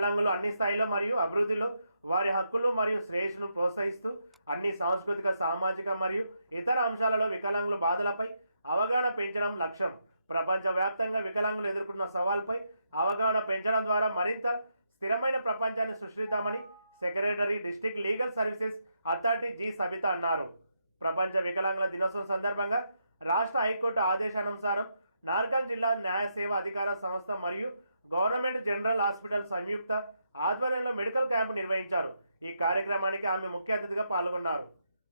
వికలాంగులు అన్ని స్థాయిలో మరియు అభివృద్ధిలో వారి హక్కులు మరియు శ్రేయస్సును ప్రోత్సహిస్తూ అన్ని సాంస్కృతిక సామాజిక మరియు ఇతర అంశాలలో వికలాంగుల బాధలపై అవగాహన పెంచడం లక్ష్యం. ప్రపంచవ్యాప్తంగా వికలాంగులు ఎదుర్కొన్న సవాల్పై అవగాహన పెంచడం ద్వారా మరింత స్థిరమైన ప్రపంచాన్ని సృష్టిద్దామని secretary district legal services authority G. Sabitha అన్నారు. ప్రపంచ వికలాంగుల దినోత్సవం సందర్భంగా రాష్ట్ర హైకోర్టు ఆదేశానుసారం నార్కల్ జిల్లా న్యాయ సేవ అధికార సంస్థ మరియు గవర్నమెంట్ జనరల్ హాస్పిటల్ సంయుక్త ఆధ్వర్యంలో మెడికల్ క్యాంపు నిర్వహించారు. ఈ కార్యక్రమానికి ఆమె ముఖ్య అతిథిగా పాల్గొన్నారు.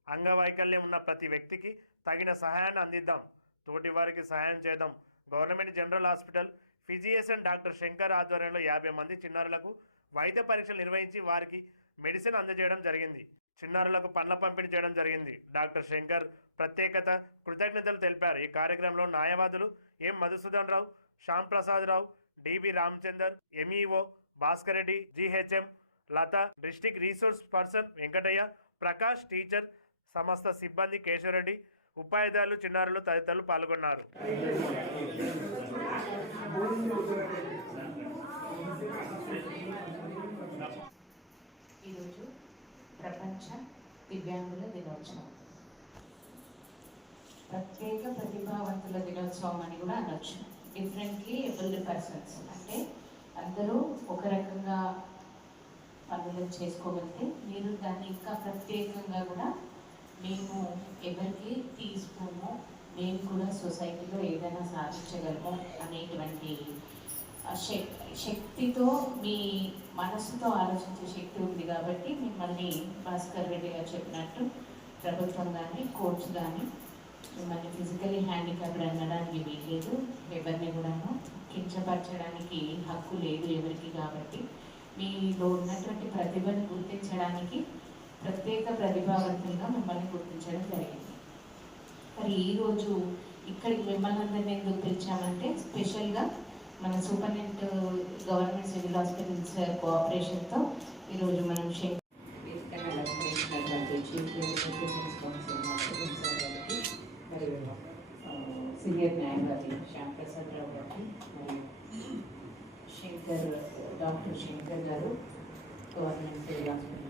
అంగవైకల్యం ఉన్న ప్రతి వ్యక్తికి తగిన సహాయాన్ని అందిద్దాం. తోటి వారికి సహాయం చేద్దాం. Government general hospital physician doctor Shankar ఆధ్వర్యంలో యాభై మంది చిన్నారులకు వైద్య పరీక్షలు నిర్వహించి వారికి మెడిసిన్ అందజేయడం జరిగింది. చిన్నారులకు పండ్ల పంపిణీ చేయడం జరిగింది. డాక్టర్ శంకర్ ప్రత్యేకత కృతజ్ఞతలు తెలిపారు. ఈ కార్యక్రమంలో న్యాయవాదులు M Madhusudan Rao Shyamprasad Rao D B Ramachandar MEO Bhaskar Reddy GHM Latha district resource person Venkataiah Prakash teacher సమస్త సిబ్బంది కేశవరెడ్డి ఉపాధ్యాయులు చిన్నారులు తదితరులు పాల్గొన్నారు. ఈరోజు ప్రపంచ దివ్యాంగుల దినోత్సవం. ప్రత్యేక ప్రతిభావంతుల దినోత్సవం అని కూడా అనొచ్చు. డిఫరెంట్లీ ఎబుల్డ్ పర్సన్స్ అంటే అందరూ ఒక రకంగా పనులు చేసుకోగలిగితే మీరు దాన్ని ఇంకా ప్రత్యేకంగా కూడా మేము ఎవరికి తీసుకోము మేము కూడా సొసైటీలో ఏదైనా సాధించగలము అనేటువంటి శక్ శక్తితో మీ మనసుతో ఆలోచించే శక్తి ఉంది కాబట్టి మిమ్మల్ని భాస్కర్ రెడ్డి గారు చెప్పినట్టు ప్రభుత్వం కానీ కోచ్ కానీ మిమ్మల్ని ఫిజికలీ హ్యాండిక్యాప్డ్ అనడానికి వీల్లేదు. ఎవరిని కూడాను కించపరచడానికి హక్కు లేదు ఎవరికి కాబట్టి. మీలో ఉన్నటువంటి ప్రతిభను గుర్తించడానికి ప్రత్యేక ప్రతిభావంతంగా మిమ్మల్ని గుర్తించడం జరిగింది. మరి ఈరోజు ఇక్కడికి మిమ్మల్ని అందరినీ ఎందుకు పిలిచామంటే స్పెషల్గా మన సూపరింటెండెంట్ గవర్నమెంట్ సివిల్ హాస్పిటల్స్ కోఆపరేషన్తో ఈరోజు మనం సీనియర్ న్యాయవాది శ్యామ్ ప్రసాద్ రావు గారికి మరియు శంకర్ డాక్టర్ శంకర్ గారు గవర్నమెంట్ సివిల్ హాస్పిటల్